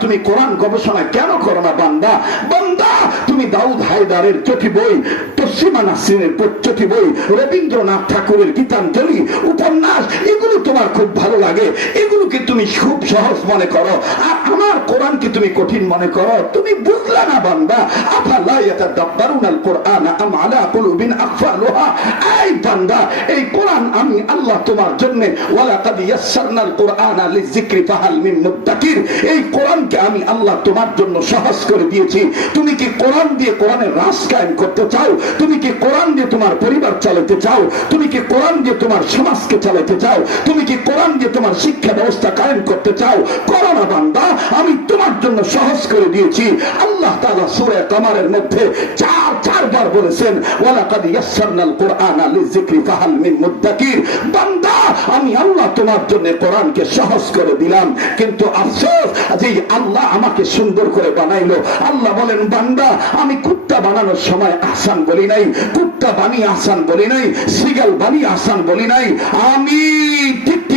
তুমি কোরআন গবেষণা কেন করো না, বান্দা? বান্দা, তুমি দাউদ হায়দারের চটি বই তসিমা নাসিনের চটি বই, রবীন্দ্রনাথ ঠাকুরের গীতাঞ্জলি, উপন্যাস, এগুলো তোমার খুব ভালো লাগে। এগুলোকে তুমি খুব সহজ মনে করো। আর আমার কোরআনকে তুমি কঠিন মনে করো। তুমি আম আল্লাহ তোমার জন্য সহজ করে দিয়েছি। তুমি কি কোরআন দিয়ে কোরআনের রাস কায়েম করতে চাও? তুমি কি কোরআন দিয়ে তোমার পরিবার চালাতে চাও? তুমি কি কোরআন দিয়ে তোমার সমাজকে চালাতে চাও? তুমি কি কোরআন দিয়ে তোমার শিক্ষা ব্যবস্থা কায়েম করতে চাও? করো না বান্দা, আমি তোমার জন্য সহজ করে দিয়েছি। আল্লাহ তাআলা সূরা মধ্যে চার, চারবার বলেছেন, ওয়ালাকাদ ইয়াসসারনাল কোরআনা লিযিকরি ফাহাল মিন মুদ্দাকির। বান্দা, আমি আল্লাহ তোমার জন্য কোরআনকে সহজ করে দিলাম, কিন্তু আফসোস, যে আল্লাহ আমাকে সুন্দর করে বানাইলো। আল্লাহ বলেন, বান্দা, আমি কুত্তা বানানোর সময় আসান বলি নাই, কুত্তা বানিয়ে আসান বলি নাই, সিগাল বানিয়ে আসান বলি নাই। আমি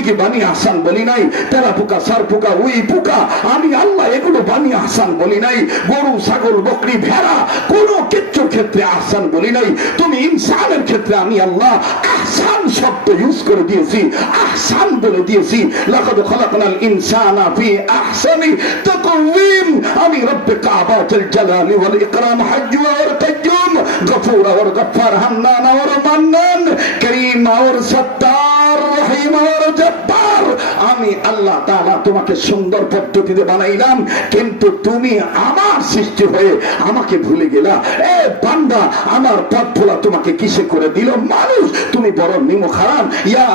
টিকটিকি বানিয়ে আসান বলি নাই, তেরা পোকা, সার পোকা, উই পোকা, আমি আল্লাহ এগুলো বানিয়ে আসান বলি নাই, গরু, ছাগল, বকরি, ভেড়া, কোনো কিচ্ছুর ক্ষেত্রে আসান বলি নাই, তুমি ইনসানের ক্ষেত্রে আমি আল্লাহ আহসান শব্দ ইউজ করে দিয়েছি, আহসান বলে দিয়েছি, লাকাদ খলাকনাল ইনসানা ফি আহসানি তাকওয়িম, আমি রব্বে কাবাতুল জালালি ওয়াল ইকরাম, হাজ্জ ওয়াল কাজ্জুম, গফুর ওয়াল গফার হান্নান ওয়াল মান্নান, করিম ওয়াল জব্বার আমি আল্লাহ তাআলা তোমাকে সুন্দর পদ্ধতিতে বানাইলাম, কিন্তু তুমি আমার সৃষ্টি হয়ে আমাকে ভুলে গেলা। এ আমার পথ তোমাকে কিসে করে দিল? মানুষ, তুমি বড় নিমো খারাম ইয়া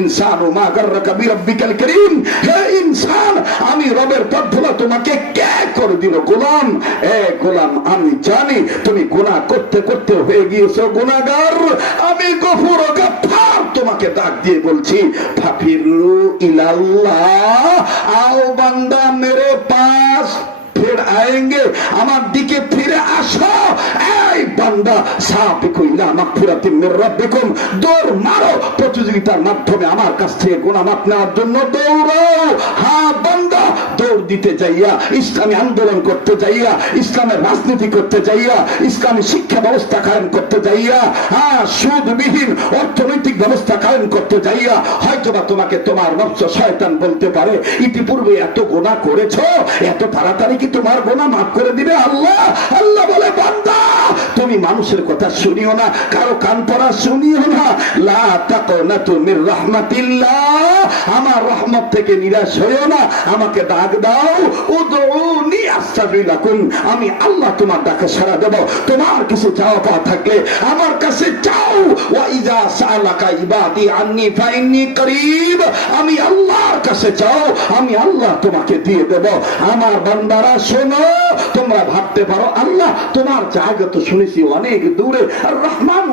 ইনসানু মা গাররাকা বিরাব্বিকাল কারীম। হে ইনসান, আমি রবের পথ তোমাকে কে করে দিল? গোলাম? এ গোলাম, আমি জানি তুমি গুনাহ করতে করতে হয়ে গিয়েছো, গুনাহগার। আমি গফুর ও গাফফার। তোমাকে ডাক দিয়ে বলছি ফাফিরু ইলাল্লাহ আও বান্দা মেরে পাস। ফির আয়েঙ্গে, আমার দিকে ফিরে আসো। এই বান্দা সাবিকু ইলা মাগফিরাতিন মির রাব্বিকুম। দৌড় মারো, প্রতিযোগিতার মাধ্যমে আমার কাছ থেকে গুনাহ মাফ নেওয়ার জন্য দৌড়াও হ্যাঁ বান্দা, দৌড় দিতে যাইয়া, ইসলামী আন্দোলন করতে যাইয়া, ইসলামের রাজনীতি করতে যাইয়া, ইসলামী শিক্ষা ব্যবস্থা কায়েম করতে যাইয়া হ্যাঁ সুদবিহীন অর্থনৈতিক ব্যবস্থা কায়েম করতে যাইয়া, হয়তোবা তোমাকে তোমার নফস শয়তান বলতে পারে, ইতিপূর্বে এত গোনা করেছ, এত তাড়াতাড়ি কি তোমার গোনা মাফ করে দিবে আল্লাহ। আল্লাহ বলে, বান্দা, তুমি মানুষের কথা শুনিও না, কারও কান পড়া শুনিও না। লা তাকনাতু তুমি রহমাতিল্লাহ, আমার রহমত থেকে নিরাশ হইও না, আমাকে ডাক দাও লাকুম আমি আল্লাহ তোমার ডাকে সাড়া দেব। তোমার কিছু চাওয়া পাওয়া থাকলে আমার কাছে চাও আমি আল্লাহর কাছে চাও আমি আল্লাহ তোমাকে দিয়ে দেব। আমার বান্দারা, শোনো, তোমরা ভাবতে পারো, আল্লাহ তোমার জায়গা তো শুনেছি অনেক দূরে। রহমান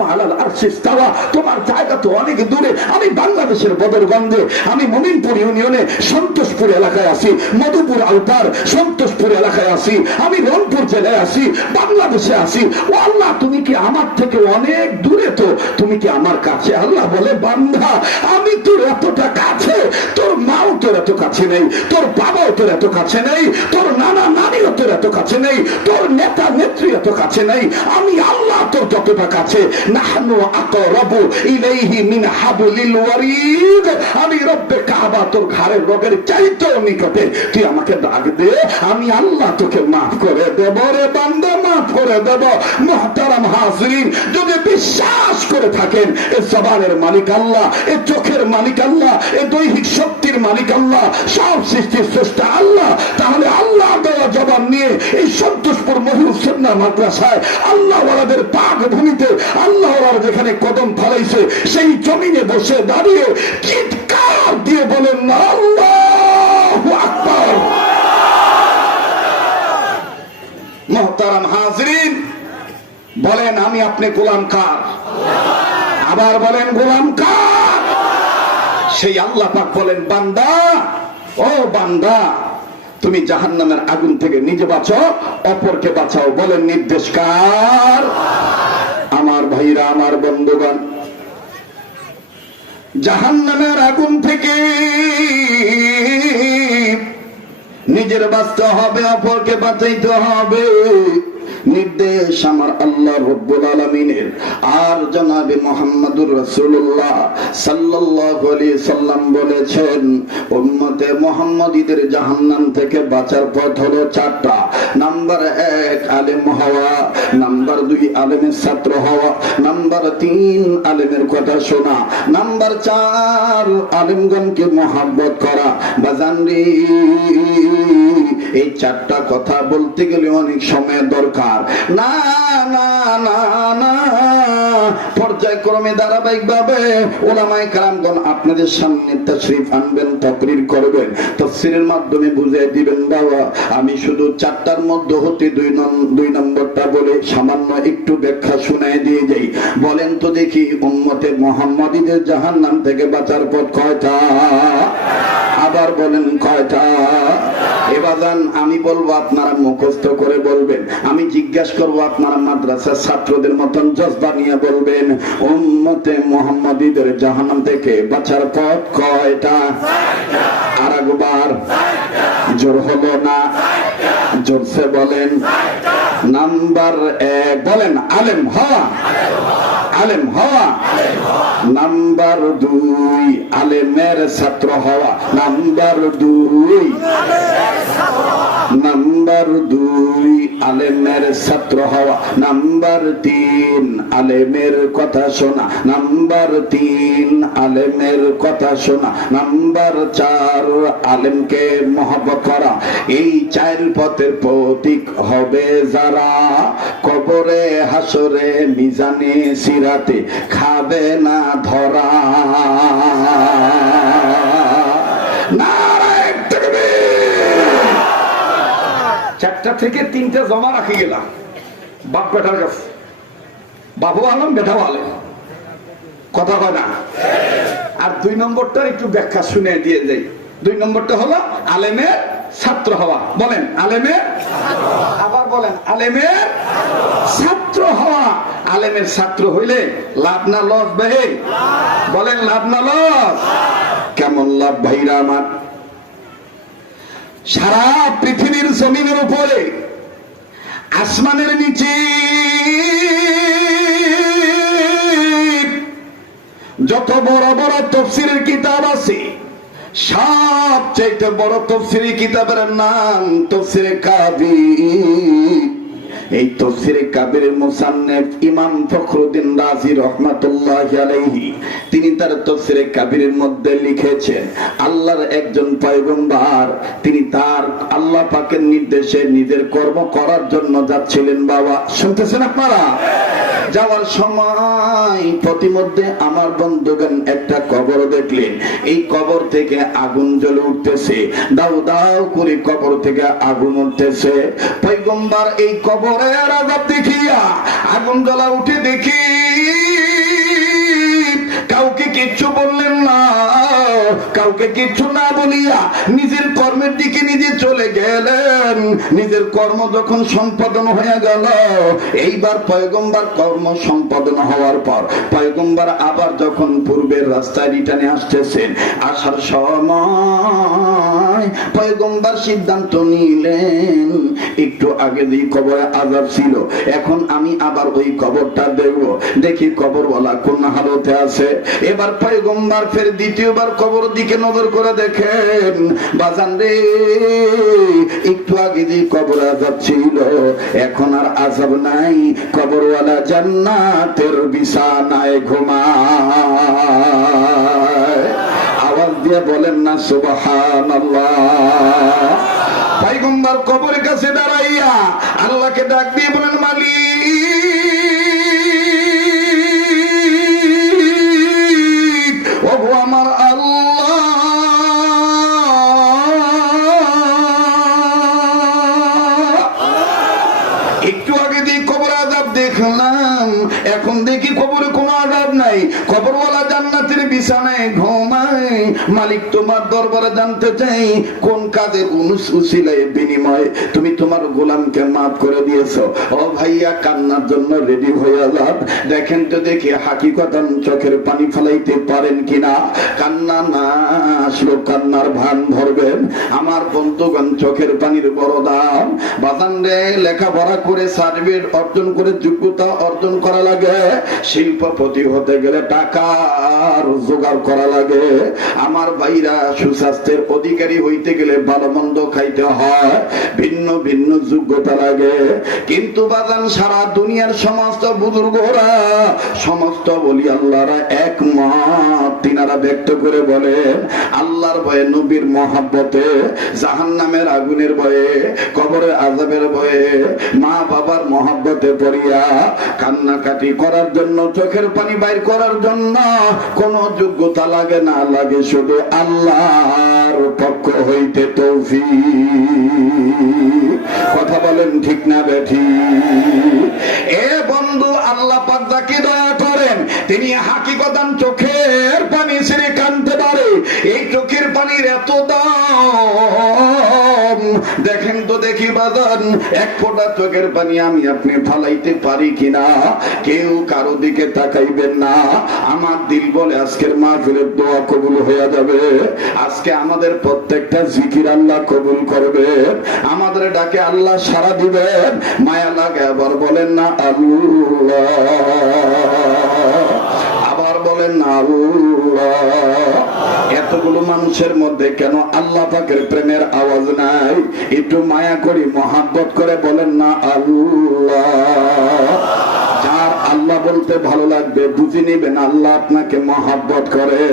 তোমার জায়গা তো অনেক দূরে। আমি বাংলাদেশের বদরগঞ্জে, আমি মমিনপুর ইউনিয়নে সন্তোষপুর এলাকায় আছি, মধুপুর আলতার সন্তোষপুর এলাকায় আছি আমি রংপুর জেলায় আছি বাংলাদেশে আছি ও আল্লাহ, তুমি কি আমার থেকে অনেক দূরে তো? তুমি কি আমার কাছে? আল্লাহ বলে বান্ধা আমি তোর এতটা কাছে, তোর মাও তোর এত কাছে নেই, তোর বাবাও তোর এত কাছে নেই, তোর নানা নানিও তোর এত কাছে নেই, তোর নেতা নেত্রী এত কাছে নেই, আমি আল্লাহ তোর যতটা কাছে, নাহনু আকরাবু ইলাইহি মিন হাবলিল ওয়ারিদ, আমি রব্বে কাবা তোর ঘাড়ের রোগের চাইতেও নিকটে। তুই আমাকে ডাক দে, আমি আল্লাহ তোকে মাফ করে দেব রে বান্দা, মাফ করে দেব। মহতারাম হাজরিন, যদি বিশ্বাস করে থাকেন, এ জবানের মালিক আল্লাহ, এ চোখের মালিক আল্লাহ, এ দৈহিক শক্তির মালিক আল্লাহ, সব সৃষ্টির স্রষ্টা আল্লাহ, তাহলে আল্লাহ দেওয়া জবান নিয়ে এই সন্তোষপুর মহুর সন্না মাদ্রাসায় আল্লাহ ওয়ালাদের পাক ভূমিতে আল্লাহ ওয়ালা যেখানে কদম ফলাইছে, সেই জমিনে বসে দাঁড়িয়ে চিৎকার বলেন না হাজরিন, বলেন, আমি আপনি গোলাম কার? আবার বলেন, গোলাম কার? সেই আল্লাহ পাক বলেন, বান্দা, ও বান্দা, তুমি জাহান্নামের আগুন থেকে নিজে বাঁচাও অপরকে বাঁচাও। বলেন, নির্দেশ কার? আমার ভাইরা, আমার বন্ধুগণ জাহান্নামের আগুন থেকে নিজের বাঁচতে হবে অপরকে বাঁচাইতে হবে। নির্দেশ আমার আল্লাহ রব্বুল আলমিনের। আর জনাবে মোহাম্মদুর রসুল্লাহ আলাইহি সাল্লাম বলেছেন, উম্মতে মোহাম্মদীদের জাহান্নাম থেকে বাঁচার পথ হলো চারটা। নাম্বার এক, আলেম হওয়া। নাম্বার দুই, আলেমের ছাত্র হওয়া। নাম্বার তিন, আলেমের কথা শোনা। নাম্বার চার, আলেমগণকে মহাব্বত করা। বাজান রে। এই চারটা কথা বলতে গেলে অনেক সময় দরকার। না না না না। পর্যায়ক্রমে ধারাবাহিক ভাবে ওলামাই কারামগণ আপনাদের সামনে তশরিফ আনবেন, তকরির করবেন, তফসিরের মাধ্যমে বুঝিয়ে দিবেন, বাবা, আমি শুধু চারটার মধ্যে হতে দুই দুই নম্বরটা বলে সামান্য একটু ব্যাখ্যা শুনাই দিয়ে যাই। বলেন তো দেখি, উম্মতে মোহাম্মদীদের জাহান নাম থেকে বাঁচার পথ কয়টা? আবার বলেন কয়টা? এবাদান আমি বলব আপনারা মুখস্থ করে বলবেন। আমি জিজ্ঞাসা করব আপনারা মাদ্রাসার ছাত্রদের মতন জজবা নিয়ে বলবেন, উম্মতে মোহাম্মদীদের জাহান্নাম থেকে বাঁচার পথ কয়টা? আর একবার, জোর হলো না? জোরসে বলেন নাম্বার এক বলেন আলেম হওয়া। আলেম হওয়া। নাম্বার দুই আলেমের ছাত্র হওয়া। নাম্বার দুই নাম্বার দুই, আলেমের ছাত্র হওয়া। নাম্বার তিন, আলেমের কথা শোনা। নাম্বার তিন, আলেমের কথা শোনা। নাম্বার চার, আলেমকে মহব্বত করা। এই চার পথের প্রতীক হবে যারা কবরে হাসরে মিজানে, সিরাতে খাবে না থেকে তিনটা জমা রাখি গেলাম বাপ বেটার কাছে। বাবু আলম, বেটাও আলেম। কথা হয় না? আর দুই নম্বরটার একটু ব্যাখ্যা শুনে দিয়ে যাই দুই নম্বরটা হলো আলেমের ছাত্র হওয়া। বলেন, আলেমের? আবার বলেন, আলেমের ছাত্র হওয়া। আলেমের ছাত্র হইলে লাভ না লস ভাই? বলেন, লাভ না লস? কেমন লাভ ভাইরা আমার? সারা পৃথিবীর জমিনের উপরে, আসমানের নিচে, যত বড় বড় তফসিরের কিতাব আছে, সবচাইতে বড় তফসিরি কিতাবের নাম তফসিরে কাবি। এই তফসিরে কাবির মুসান্নেফ ইমাম ফখরুদ্দিন রাজি রহমাতুল্লাহ আলাইহি, তিনি তার তফসিরে কাবিরের মধ্যে লিখেছেন, আল্লাহর একজন পয়গম্বর, তিনি তার আল্লাহ পাকের নির্দেশে নিজের কর্ম করার জন্য যাচ্ছিলেন বাবা। শুনতেছেন আপনারা? যাওয়ার সময় প্রতিমধ্যে আমার বন্ধুগণ একটা কবর দেখলেন। এই কবর থেকে আগুন জ্বলে উঠতেছে। দাও দাও করে কবর থেকে আগুন উঠতেছে। পৈগম্বার এই কবরের আজাব দেখিয়া আগুন জ্বলা উঠে দেখি, কাউকে কিচ্ছু বললেন না, কাউকে কিচ্ছু না বলিয়া নিজের কর্মের দিকে নিজে চলে গেলেন। নিজের কর্ম যখন সম্পাদন হয়ে গেল, এইবার পয়গম্বার কর্ম সম্পাদন হওয়ার পর, পয়গম্বার আবার যখন পূর্বের রাস্তায় রিটার্নে আসতেছেন, আসার সময় পয়গম্বার সিদ্ধান্ত নিলেন, একটু আগে যে কবরে আজাব ছিল, এখন আমি আবার ওই কবরটা দেখব দেখি কবরওয়ালা কোন হালতে আছে। এবার পয়গম্বার ফের দ্বিতীয়বার কবর দিকে নজর করে দেখেন, বাজান রে, একটু আগে যে কবর আজাব ছিল, এখন আর আজাব নাই। কবরওয়ালা জান্নাতের বিছানায় আওয়াজ দিয়ে বলেন না সুবাহান পাইগম্বার কবরের কাছে দাঁড়াইয়া আল্লাহকে ডাক দিয়ে বলেন মালিক। তোমার দরবারে জানতে চাই, কোন কাজের উসিলায় বিনিময়ে তুমি তোমার গোলামকে মাফ করে দিয়েছ? ও ভাইয়া, কান্নার জন্য রেডি হয়ে যান দেখেন তো দেখি হাকিকতান চোখের পানি ফেলাইতে পারেন কিনা? কান্না না আসলো, কান্নার ভান ধরবেন। আমার বন্ধুগণ, চোখের পানির বড় দাম। বাজান রে, লেখাপড়া করে সার্টিফিকেট অর্জন করে যোগ্যতা অর্জন করা লাগে। শিল্পপতি হতে গেলে টাকার জোগাড় করা লাগে। আমার ভাইরা সুস্বাস্থ্যের অধিকারী হইতে গেলে ভালো মন্দ খাইতে হয়, ভিন্ন ভিন্ন যোগ্যতা লাগে। কিন্তু বাজান সারা দুনিয়ার সমস্ত বুজুর্গরা, সমস্ত বলি আল্লাহরা একমত। তিনারা ব্যক্ত করে বলেন, আল্লাহর ভয়ে, নবীর মহাব্বতে জাহান নামের আগুনের ভয়ে, কবরের আজাবের ভয়ে মা বাবার মহাব্বতে পড়িয়া কান্নাকাটি করার জন্য, চোখের পানি বাইর করার জন্য কোনো যোগ্যতা লাগে না, লাগে শুধু আল্লাহর পক্ষ হইতে তৌফি কথা বলেন ঠিক না বেঠি? এ বন্ধু, আল্লাহ পাক যাকে দয়া করেন, তিনি হাকিকতান চোখের বাজান, এক ফোঁটা চোখের পানি আমি আপনি ফালাইতে পারি কিনা? কেউ কারও দিকে তাকাইবেন না। আমার দিল বলে আজকের মাহফিলের দোয়া কবুল হয়ে যাবে। আজকে আমাদের প্রত্যেকটা জিকির আল্লাহ কবুল করবে। আমাদের ডাকে আল্লাহ সারা দিবেন। মায়া লাগে আবার বলেন না, আল্লাহ। বলেন এতগুলো মানুষের মধ্যে কেন আল্লাহ পাকের প্রেমের আওয়াজ নাই? একটু মায়া করি, মহাব্বত করে বলেন না আল্লাহ। আল্লাহ বলতে ভালো লাগবে, বুঝে নেবেন আল্লাহ আপনাকে মহাব্বত করে,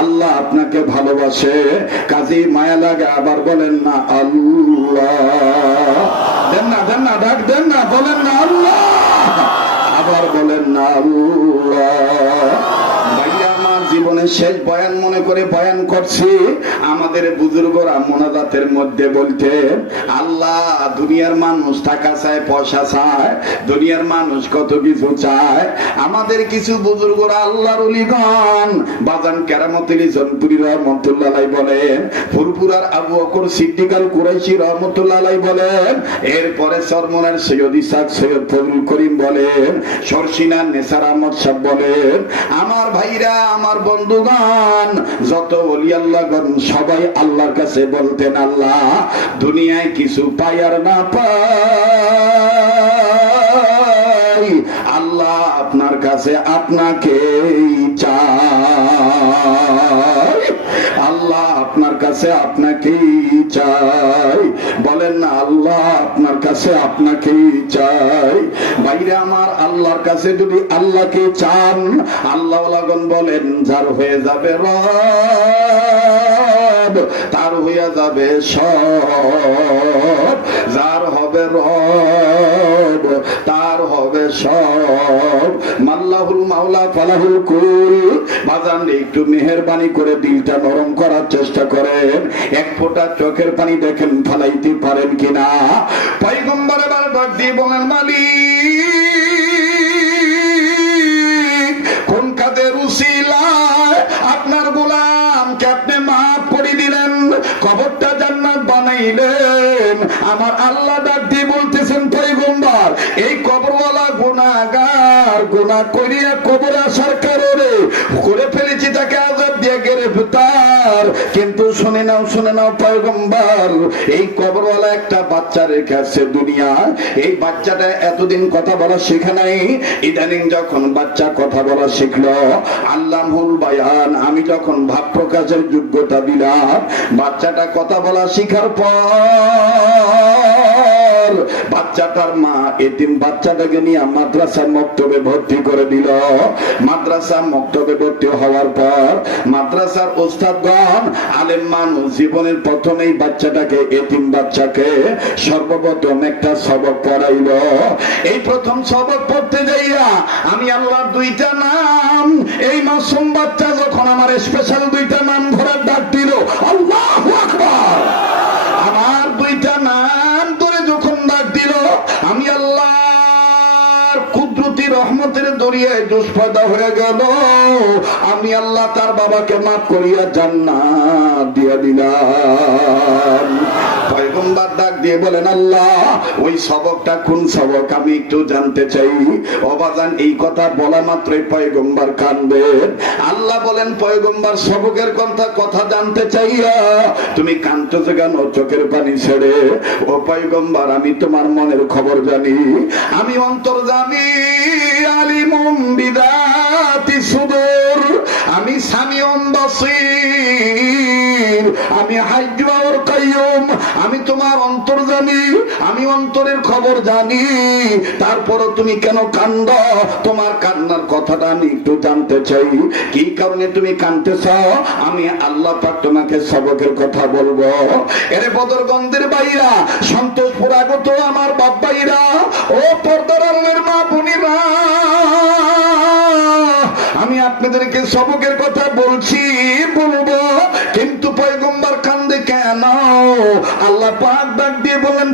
আল্লাহ আপনাকে ভালোবাসে। কাজী মায়া লাগে, আবার বলেন না আল্লাহ। দেন না দেন না ডাক দেন না, বলেন না আল্লাহ। আবার বলেন না আল্লাহ। শেষ বয়ান মনে করে বয়ান করছি। আমাদের বুজুর্গরা মোনাজাতের মধ্যে বলতে আল্লাহ, দুনিয়ার মানুষ টাকা চায়, পয়সা চায়, দুনিয়ার মানুষ কত কিছু চায়। আমাদের কিছু বুজুর্গরা আল্লাহর অলিগণ বাজান কেরামতুলি জনপুরি রহমতুল্লাহ বলেন ফুরপুরার আবু অকর সিদ্দিকাল কুরাইশি রহমতুল্লাহ বলেন, এরপরে সরমনের সৈয়দ ইসাক সৈয়দ ফজলুল করিম বলেন, সরসিনা নেসার আহমদ সাহ বলেন, আমার ভাইরা, আমার বন্ধুগণ যত অলি আল্লাহগণ, সবাই আল্লাহর কাছে বলতেন, আল্লাহ, দুনিয়ায় কিছু পাই আর না পাই। আল্লাহ আপনার কাছে আপনাকে চাই। আল্লাহ আপনার কাছে আপনাকেই চাই। বলেন না, আল্লাহ আপনার কাছে আপনাকেই চাই। বাইরে আমার আল্লাহর কাছে যদি আল্লাহকে চান আল্লাহ বলেন যার হয়ে যাবে রব, তার হইয়া যাবে সব যার হবে রব তার সব। মাল্লাহুল মাওলা, ফালাহুল কুল। বাজান, একটু করে দিলটা নরম করার চেষ্টা করেন। এক ফোঁটা চোখের পানি দেখেন, ফালাইতে পারেন কিনা। পয়গম্বর এবার ডাক দিয়ে বলেন কোন আপনার গোলামকে আপনি মাফ করে দিলেন? কবরটা জান্নাত বানাইলেন। আমার আল্লাহ ডাক দিয়ে বলতেছেন, পয়গম্বর, এই গুনাহ করিয়া কবর আসার কারণে করে ফেলেছি তাকে আজাব দিয়ে গ্রেফতার। কিন্তু শুনে নাও শুনে নাও পয়গম্বর, এই কবরওয়ালা একটা বাচ্চা রেখে আসছে দুনিয়া এই বাচ্চাটা এতদিন কথা বলা শেখে নাই। ইদানিং যখন বাচ্চা কথা বলা শিখলো আল্লাহুল বায়ান, আমি যখন ভাব প্রকাশের যোগ্যতা দিলাম। বাচ্চাটা কথা বলা শিখার পর বাচ্চাটার মা এতিম বাচ্চাটাকে নিয়ে মাদ্রাসা মক্তবে ভর্তি করে দিল। মাদ্রাসা মক্তবে ভর্তি হওয়ার পর মাদ্রাসার ওস্তাদগণ আলেম মানুষ জীবনের প্রথমেই বাচ্চাটাকে এতিম বাচ্চাকে সর্বপ্রথম একটা সবক পড়াইল। এই প্রথম সবক পড়তে যাইয়া আমি আল্লাহ দুইটা নাম, এই মাসুম বাচ্চা দরিয়ায় দুষ্পদা হয়ে গেল। আমি আল্লাহ তার বাবাকে মাফ করিয়া জান্নাত দিয়া দিলাম। পয়গম্বর ডাক দিয়ে বলেন, আল্লাহ, ওই সবকটা কোন সবক? আমি একটু জানতে চাই। অবাজান এই কথা বলা মাত্রই পয়গম্বর কানবেন আল্লাহ বলেন, পয়গম্বর, সবকের কথা কথা জানতে চাইয়া তুমি কানতেছো কেন? চোখের পানি ছেড়ে। ও পয়গম্বর, আমি তোমার মনের খবর জানি। আমি অন্তর জানি আলিমুম বিদাতি সুদূর আমি সামিউম বাসীর আমি হাইজুয়ার কাইয়ুম আমি তোমার অন্তর জানি, আমি অন্তরের খবর জানি। তারপরও তুমি কেন কান্দ? তোমার কান্নার কথাটা আমি একটু জানতে চাই। কি কারণে তুমি কানতেছ আমি আল্লাহ পাক তোমাকে সবকের কথা বলব। এরে বদরগন্ধের বাইরা সন্তোষপুর আগত আমার বাপ্পাইরা ও পর্দার আলের মা বোনিরা, আমি আপনাদেরকে সবকের কথা বলছি, বলব। কিন্তু পয়গম্বর কেন আল্লাহ পাক ডাক দিয়ে বলেন